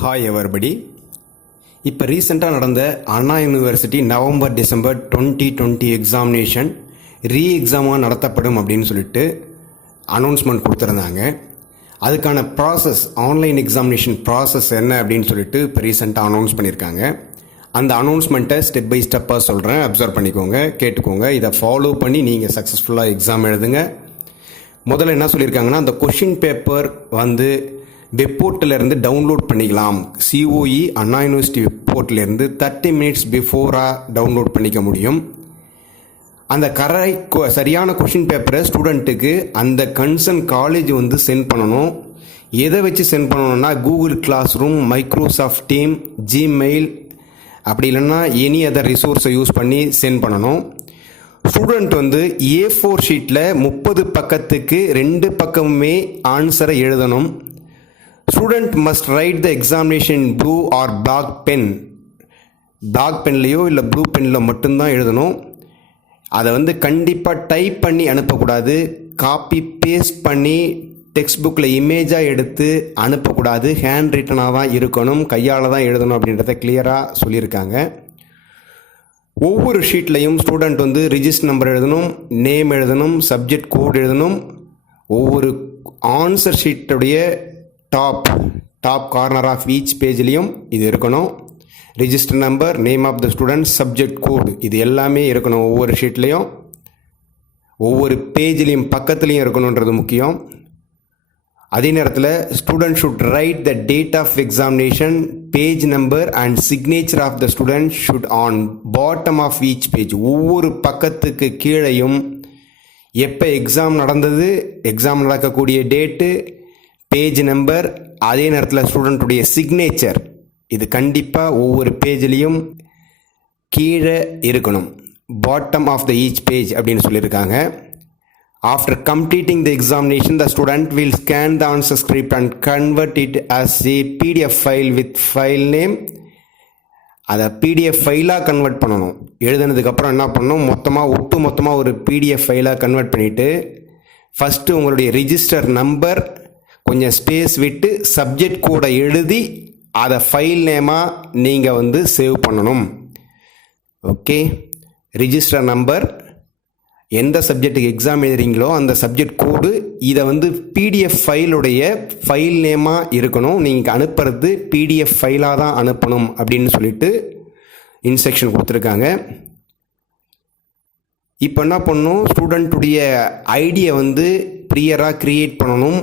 Hi everybody. இப்போ ரீசெண்டாக நடந்த அண்ணா யூனிவர்சிட்டி நவம்பர் டிசம்பர் 2020 எக்ஸாமினேஷன் எக்ஸாமாக நடத்தப்படும் அப்படின்னு சொல்லிட்டு அனௌன்ஸ்மெண்ட் கொடுத்துருந்தாங்க. அதுக்கான ப்ராசஸ், ஆன்லைன் எக்ஸாமினேஷன் ப்ராசஸ் என்ன அப்படின்னு சொல்லிட்டு இப்போ ரீசெண்டாக அனௌன்ஸ் பண்ணியிருக்காங்க. அந்த அனௌன்ஸ்மெண்ட்டை ஸ்டெப் பை ஸ்டெப்பாக சொல்கிறேன், அப்சர்வ் பண்ணிக்கோங்க, கேட்டுக்கோங்க. இதை ஃபாலோ பண்ணி நீங்கள் சக்ஸஸ்ஃபுல்லாக எக்ஸாம் எழுதுங்க. முதல்ல என்ன சொல்லியிருக்காங்கன்னா, அந்த கொஷின் பேப்பர் வந்து வெப் போர்ட்டிலேருந்து டவுன்லோட் பண்ணிக்கலாம். COE அண்ணா யூனிவர்சிட்டி வெப் போர்ட்டிலேருந்து 30 minutes பிஃபோராக டவுன்லோட் பண்ணிக்க முடியும். அந்த சரியான கொஷின் பேப்பரை ஸ்டூடெண்ட்டுக்கு அந்த கன்சர்ன் காலேஜ் வந்து சென்ட் பண்ணணும். எதை வச்சு சென்ட் பண்ணணும்னா, Google classroom, Microsoft team, Gmail, அப்படி இல்லைன்னா எனி அதர் ரிசோர்ஸை யூஸ் பண்ணி சென்ட் பண்ணணும். ஸ்டூடெண்ட் வந்து A4 ஷீட்டில் 30 பக்கத்துக்கு 2 பக்கமுமே ஆன்சரை எழுதணும். Student must write the examination blue or black pen. Black பென்லேயோ இல்லை ப்ளூ பென்னில் மட்டும்தான் எழுதணும். அதை வந்து கண்டிப்பாக டைப் பண்ணி அனுப்பக்கூடாது. காப்பி பேஸ்ட் பண்ணி டெக்ஸ்ட் புக்கில் இமேஜாக எடுத்து அனுப்பக்கூடாது. ஹேண்ட் ரிட்டனாக தான் இருக்கணும், கையால் தான் எழுதணும் அப்படின்றத கிளியராக சொல்லியிருக்காங்க. ஒவ்வொரு ஷீட்லையும் ஸ்டூடெண்ட் வந்து ரிஜிஸ்டர் நம்பர் எழுதணும், நேம் எழுதணும், சப்ஜெக்ட் கோட் எழுதணும். ஒவ்வொரு ஆன்சர் ஷீட்டுடைய டாப் கார்னர் ஆஃப் ஈச் பேஜ்லேயும் இது இருக்கணும். Register number, name of the student, subject code, இது எல்லாமே இருக்கணும். ஒவ்வொரு ஷீட்லேயும் ஒவ்வொரு பேஜ்லேயும் பக்கத்துலேயும் இருக்கணுன்றது முக்கியம். அதே நேரத்தில் student should write the date of examination, page number and signature of the student should on bottom of each page. ஒவ்வொரு பக்கத்துக்கு கீழையும் எப்போ எக்ஸாம் நடந்தது, எக்ஸாம் நடக்கக்கூடிய டேட்டு, பேஜ் நம்பர், அதே நேரத்தில் ஸ்டூடெண்ட்டுடைய சிக்னேச்சர், இது கண்டிப்பாக ஒவ்வொரு பேஜ்லேயும் கீழே இருக்கணும். Bottom of the each page அப்படின்னு சொல்லியிருக்காங்க. After completing the examination, the student will scan the answer script and convert it as a PDF file with file name. அதை PDF ஃபைலாக கன்வெர்ட் பண்ணணும். எழுதுனதுக்கப்புறம் என்ன பண்ணணும், மொத்தமாக ஒரு PDF ஃபைலாக கன்வெர்ட் பண்ணிவிட்டு ஃபஸ்ட்டு உங்களுடைய ரிஜிஸ்டர் நம்பர் கொஞ்சம் ஸ்பேஸ் விட்டு சப்ஜெக்ட் கூட எழுதி அதை ஃபைல் நேமாக நீங்கள் வந்து சேவ் பண்ணணும். ஓகே, ரிஜிஸ்டர் நம்பர், எந்த சப்ஜெக்ட்டுக்கு எக்ஸாம் எழுதுறீங்களோ அந்த சப்ஜெக்ட் கோடு, இதை வந்து PDF ஃபைலுடைய ஃபைல் நேமாக இருக்கணும். நீங்கள் அனுப்புறது PDF ஃபைலாக தான் அனுப்பணும் அப்படின்னு சொல்லிட்டு இன்ஸ்ட்ரக்ஷன் கொடுத்துருக்காங்க. இப்போ என்ன பண்ணணும், ஸ்டூடெண்ட்டுடைய ஐடியை வந்து ப்ரியராக க்ரியேட் பண்ணணும்.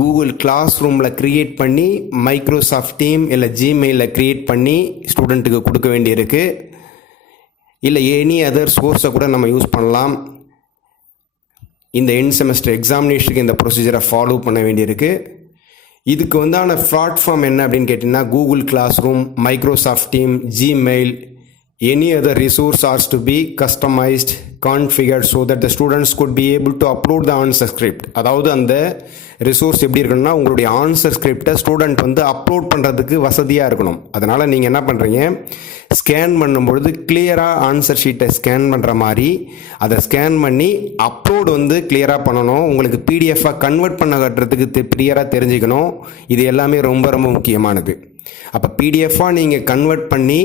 கூகுள் கிளாஸ் ரூமில் க்ரியேட் பண்ணி, மைக்ரோசாஃப்ட் டீம் இல்லை ஜிமெயிலில் க்ரியேட் பண்ணி ஸ்டூடெண்ட்டுக்கு கொடுக்க வேண்டியிருக்கு. இல்லை எனி அதர் சோர்ஸை கூட நம்ம யூஸ் பண்ணலாம். இந்த எண்ட் செமஸ்டர் எக்ஸாமினேஷனுக்கு இந்த ப்ரொசீஜரை ஃபாலோ பண்ண வேண்டியிருக்கு. இதுக்கு வந்தான பிளாட்ஃபார்ம் என்ன அப்படின்னு கேட்டிங்கன்னா, Google classroom, Microsoft team, Gmail, any other resource has to be customized, configured so that the students could be able to upload the answer script. அதாவது அந்த ரிசோர்ஸ் எப்படி இருக்கணும்னா, உங்களுடைய ஆன்சர் ஸ்கிரிப்டை ஸ்டூடெண்ட் வந்து அப்லோட் பண்ணுறதுக்கு வசதியாக இருக்கணும். அதனால் நீங்கள் என்ன பண்ணுறீங்க, ஸ்கேன் பண்ணும்பொழுது கிளியராக ஆன்சர் ஷீட்டை ஸ்கேன் பண்ணுற மாதிரி அதை ஸ்கேன் பண்ணி அப்லோட் வந்து கிளியராக பண்ணணும். உங்களுக்கு PDFாக கன்வெர்ட் பண்ண கட்டுறதுக்கு கிளியராக தெரிஞ்சுக்கணும். இது எல்லாமே ரொம்ப ரொம்ப முக்கியமானது. அப்போ PDFாக நீங்கள் கன்வெர்ட் பண்ணி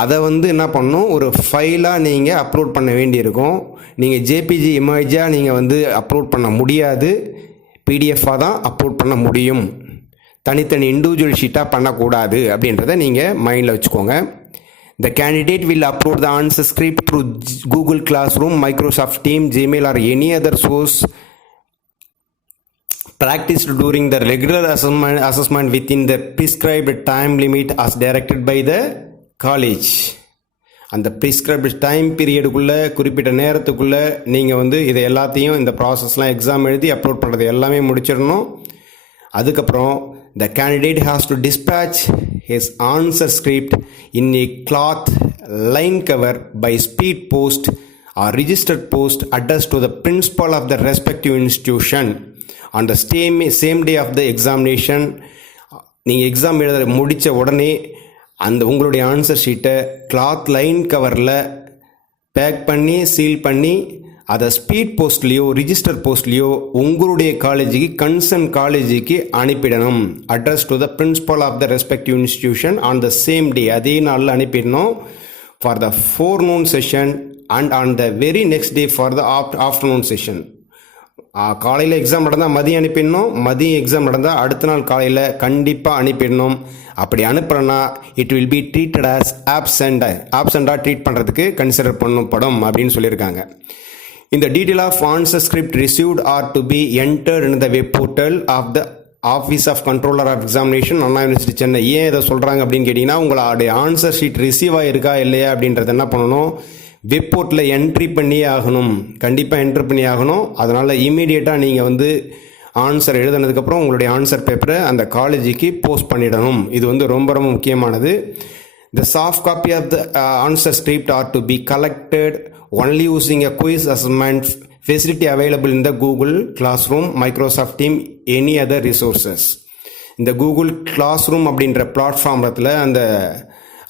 அதை வந்து என்ன பண்ணணும், ஒரு ஃபைலாக நீங்கள் அப்லோட் பண்ண வேண்டியிருக்கும். நீங்கள் JPG இமேஜாக நீங்கள் வந்து அப்லோட் பண்ண முடியாது, PDFாக தான் அப்லோட் பண்ண முடியும். தனித்தனி இண்டிவிஜுவல் ஷீட்டாக பண்ணக்கூடாது அப்படின்றத நீங்கள் மைண்டில் வச்சுக்கோங்க. The candidate will upload the answer script through Google Classroom, Microsoft Teams, Gmail or any other source practiced during the regular assessment within the prescribed time limit as directed by the college. அந்த prescribed time பீரியடுக்குள்ளே, குறிப்பிட்ட நேரத்துக்குள்ளே நீங்கள் வந்து இதை எல்லாத்தையும், இந்த ப்ராசஸ்லாம் exam எழுதி upload பண்ணுறது எல்லாமே முடிச்சிடணும். அதுக்கப்புறம் the candidate has to dispatch his answer script in a cloth line cover by speed post or registered post addressed to the principal of the respective institution on the same day of the examination. நீங்கள் exam எழுத முடித்த உடனே அந்த உங்களுடைய answer ஷீட்டை cloth line கவரில் back பண்ணி seal பண்ணி அதை ஸ்பீட் போஸ்ட்லேயோ ரிஜிஸ்டர் போஸ்ட்லேயோ உங்களுடைய காலேஜுக்கு கன்சர்ன் காலேஜுக்கு அனுப்பிடணும். Address to the principal of the respective institution on the same day, அதே நாளில் அனுப்பிடணும். For the forenoon session and on the very next day for the afternoon session. காலையில் எக்ஸாம் நடந்தால் மதியம் அனுப்பிடணும், மதியம் எக்ஸாம் நடந்தால் அடுத்த நாள் காலையில் கண்டிப்பாக அனுப்பிடணும். அப்படி அனுப்புகிறேன்னா it will be treated as ஆப்சண்டாக ட்ரீட் பண்ணுறதுக்கு கன்சிடர் பண்ணப்படும் அப்படின்னு சொல்லியிருக்காங்க. இந்த detail of answer script received are to be entered in the web portal of the office of controller of examination, Anna university, Chennai. ஏன் இதை சொல்கிறாங்க அப்படின்னு கேட்டிங்கன்னா, உங்களுடைய ஆன்சர் ஷீட் ரிசீவ் ஆகிருக்கா இல்லையா அப்படின்றத என்ன பண்ணணும், வெப் போர்ட்டில் என்ட்ரி பண்ணியே ஆகணும். கண்டிப்பாக என்ட்ரி பண்ணி ஆகணும். அதனால் இமீடியட்டாக நீங்கள் வந்து ஆன்சர் எழுதுனதுக்கப்புறம் உங்களுடைய ஆன்சர் பேப்பரை அந்த காலேஜுக்கு போஸ்ட் பண்ணிடணும். இது வந்து ரொம்ப ரொம்ப முக்கியமானது. The soft copy of the answer script are to be collected only using a quiz assessment facility available in the Google Classroom, Microsoft Team, any other resources. இந்த Google Classroom அப்படின்ற பிளாட்ஃபார்மில்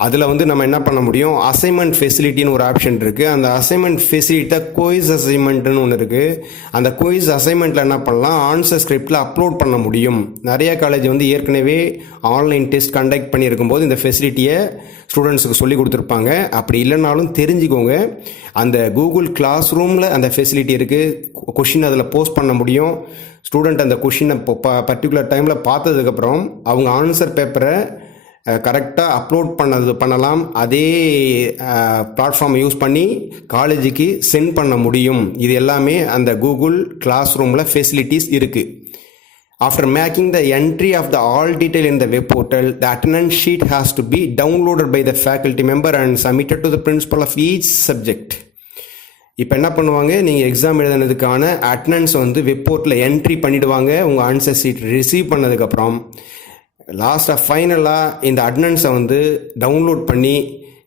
அதில் வந்து நம்ம என்ன பண்ண முடியும், அசைன்மெண்ட் ஃபெசிலிட்டின்னு ஒரு ஆப்ஷன் இருக்குது. அந்த அசைன்மெண்ட் ஃபெசிலிட்டியை குயிஸ் அசைன்மெண்ட்டுன்னு ஒன்று இருக்குது. அந்த குயிஸ் அசைன்மெண்ட்டில் என்ன பண்ணலாம், ஆன்சர் ஸ்கிரிப்டில் அப்லோட் பண்ண முடியும். நிறைய காலேஜ் வந்து ஏற்கனவே ஆன்லைன் டெஸ்ட் கண்டக்ட் பண்ணியிருக்கும் போது இந்த ஃபெசிலிட்டியை ஸ்டூடெண்ட்ஸுக்கு சொல்லி கொடுத்துருப்பாங்க. அப்படி இல்லைனாலும் தெரிஞ்சுக்கோங்க, அந்த கூகுள் கிளாஸ் ரூமில் அந்த ஃபெசிலிட்டி இருக்குது. கொஷின் அதில் போஸ்ட் பண்ண முடியும். ஸ்டூடெண்ட் அந்த கொஷினை பர்டிகுலர் டைமில் பார்த்ததுக்கப்புறம் அவங்க ஆன்சர் பேப்பரை கரெக்டாக அப்லோட் பண்ணலாம். அதே பிளாட்ஃபார்மை யூஸ் பண்ணி காலேஜுக்கு சென்ட் பண்ண முடியும். இது எல்லாமே அந்த கூகுள் கிளாஸ் ரூமில் ஃபெசிலிட்டிஸ் இருக்குது. After making the entry of the all detail in the web portal, the attendance sheet has to be downloaded by the faculty member and submitted to the principal of each subject. இப்போ என்ன பண்ணுவாங்க, நீங்கள் exam எழுதுனதுக்கான attendance வந்து web போர்ட்டில் entry பண்ணிவிடுவாங்க. உங்கள் answer sheet receive பண்ணதுக்கப்புறம் லாஸ்ட்டாக ஃபைனலாக இந்த அட்டண்டன்ஸை வந்து டவுன்லோட் பண்ணி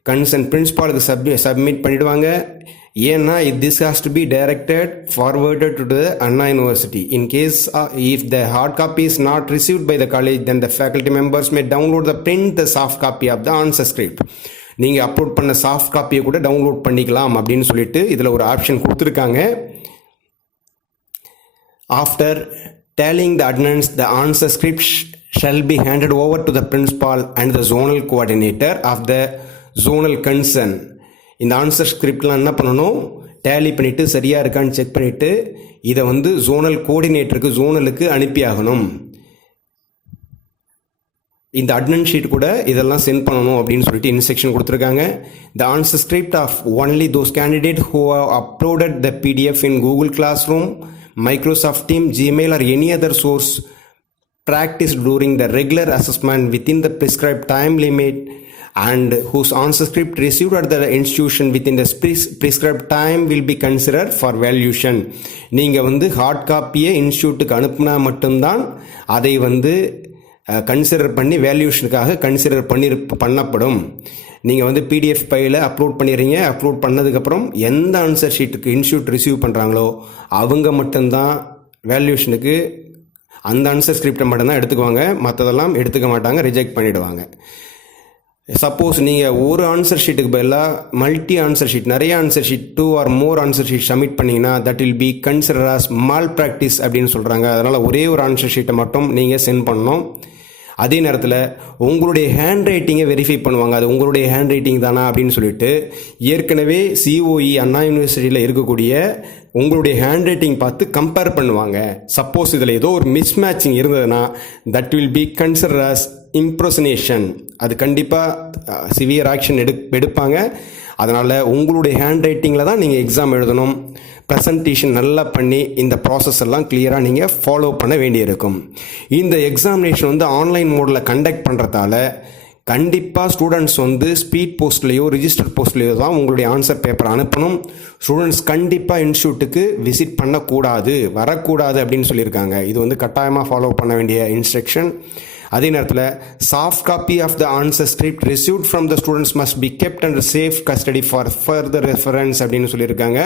கன்சர்ன் பிரின்சிபாலுக்கு சப்மிட் பண்ணிவிடுவாங்க. ஏன்னா this has to be directed forwarded to the Anna University. In case if the hard copy is not received by the college, then the faculty members may download the soft copy of the answer script. நீங்கள் upload பண்ண soft காப்பியை கூட download பண்ணிக்கலாம் அப்படின்னு சொல்லிட்டு இதில் ஒரு option கொடுத்துருக்காங்க. After tallying the attendance, the answer script shall be handed over to the principal and the zonal coordinator of the zonal concern. இந்த ஆன்சர் ஸ்கிரிப்ட்லாம் என்ன பண்ணணும், டேலி பண்ணிவிட்டு சரியாக இருக்கான்னு செக் பண்ணிவிட்டு இதை வந்து ஜோனல் கோஆர்டினேட்டருக்கு, ஜோனலுக்கு அனுப்பி ஆகணும். இந்த அட்டெண்டன்ஸ் ஷீட் கூட இதெல்லாம் சென்ட் பண்ணணும் அப்படின்னு சொல்லிட்டு இன்ஸ்ட்ரக்ஷன் கொடுத்துருக்காங்க. The answer script of only those candidate who have uploaded the PDF in Google Classroom, Microsoft Team, Gmail or any other source practiced during the regular assessment within the prescribed time limit and whose answer script received at the institution within the prescribed time will be considered for valuation. நீங்கள் வந்து heart காப்பியை இன்ஸ்டியூட்டுக்கு அனுப்புனா மட்டும்தான் அதை வந்து consider பண்ணி வேல்யூஷனுக்காக consider பண்ணப்படும். நீங்கள் வந்து PDF ஃபைலை அப்லோட் பண்ணிடுறீங்க. அப்லோட் பண்ணதுக்கப்புறம் எந்த ஆன்சர் ஷீட்டுக்கு இன்ஸ்டியூட் ரிசீவ் பண்ணுறாங்களோ அவங்க மட்டும்தான் வேல்யூஷனுக்கு அந்த ஆன்சர் ஸ்கிரிப்டை மட்டும்தான் எடுத்துக்குவாங்க. மற்றதெல்லாம் எடுத்துக்க மாட்டாங்க, ரிஜெக்ட் பண்ணிவிடுவாங்க. சப்போஸ் நீங்கள் ஒரு ஆன்சர் ஷீட்டுக்கு பதிலாக மல்டி ஆன்சர் ஷீட், நிறைய answer sheet 2 or more answer sheet submit பண்ணிங்கன்னா that will be consider as malpractice அப்படின்னு சொல்கிறாங்க. அதனால் ஒரே ஒரு ஆன்சர் ஷீட்டை மட்டும் நீங்கள் சென்ட் பண்ணணும். அதே நேரத்தில் உங்களுடைய ஹேண்ட் ரைட்டிங்கை வெரிஃபை பண்ணுவாங்க. அது உங்களுடைய ஹேண்ட் ரைட்டிங் தானா அப்படின்னு சொல்லிட்டு ஏற்கனவே COE அண்ணா யூனிவர்சிட்டியில் இருக்கக்கூடிய உங்களுடைய ஹேண்ட் ரைட்டிங் பார்த்து கம்பேர் பண்ணுவாங்க. சப்போஸ் இதில் ஏதோ ஒரு மிஸ்மேட்சிங் இருந்ததுன்னா that will be consider as impersonation. அது கண்டிப்பாக சிவியர் ஆக்ஷன் எடுப்பாங்க. அதனால் உங்களுடைய ஹேண்ட் ரைட்டிங்கில் தான் நீங்கள் எக்ஸாம் எழுதணும். ப்ரெசன்டேஷன் நல்லா பண்ணி இந்த ப்ராசஸ் எல்லாம் கிளியராக நீங்கள் ஃபாலோ பண்ண வேண்டியிருக்கும். இந்த எக்ஸாமினேஷன் வந்து ஆன்லைன் மோடில் கண்டக்ட் பண்ணுறதால கண்டிப்பாக ஸ்டூடெண்ட்ஸ் வந்து ஸ்பீட் போஸ்ட்லேயோ ரிஜிஸ்டர் போஸ்ட்லேயோ தான் உங்களுடைய ஆன்சர் பேப்பர் அனுப்பணும். ஸ்டூடெண்ட்ஸ் கண்டிப்பாக இன்ஸ்டியூட்டுக்கு விசிட் பண்ணக்கூடாது, வரக்கூடாது அப்படின்னு சொல்லியிருக்காங்க. இது வந்து கட்டாயமாக ஃபாலோ பண்ண வேண்டிய இன்ஸ்ட்ரக்ஷன். அதே நேரத்தில் soft copy of the answer script received from the students must be kept under safe custody for further reference அப்படின்னு சொல்லியிருக்காங்க.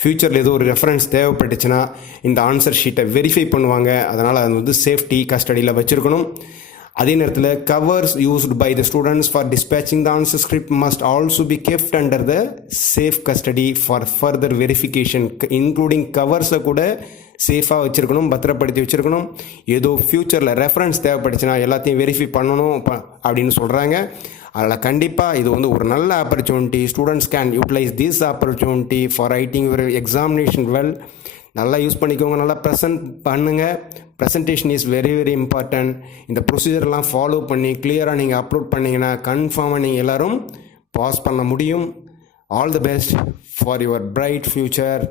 ஃபியூச்சரில் ஏதோ ஒரு ரெஃபரன்ஸ் தேவைப்பட்டுச்சுன்னா இந்த ஆன்சர் ஷீட்டை வெரிஃபை பண்ணுவாங்க. அதனால் அது வந்து சேஃப்டி கஸ்டடியில் வச்சுருக்கணும். அதே நேரத்தில் covers used by the students for dispatching the answer script must also be kept under the safe custody for further verification. Including கவர்ஸை கூட சேஃபாக வச்சுருக்கணும், பத்திரப்படுத்தி வச்சுருக்கணும். ஏதோ ஃப்யூச்சரில் ரெஃபரன்ஸ் தேவைப்படுச்சுன்னா எல்லாத்தையும் வெரிஃபை பண்ணணும் அப்படின்னு சொல்கிறாங்க. அதில் கண்டிப்பாக இது வந்து ஒரு நல்ல opportunity. Students can utilise this opportunity for writing your examination well. நல்லா யூஸ் பண்ணிக்கோங்க, நல்லா ப்ரெசென்ட் பண்ணுங்கள். Presentation is very very important. இந்த ப்ரொசீஜர்லாம் ஃபாலோ பண்ணி கிளியராக நீங்கள் அப்லோட் பண்ணிங்கன்னா கன்ஃபார்மாக நீங்கள் எல்லோரும் பாஸ் பண்ண முடியும். All the best for your bright future.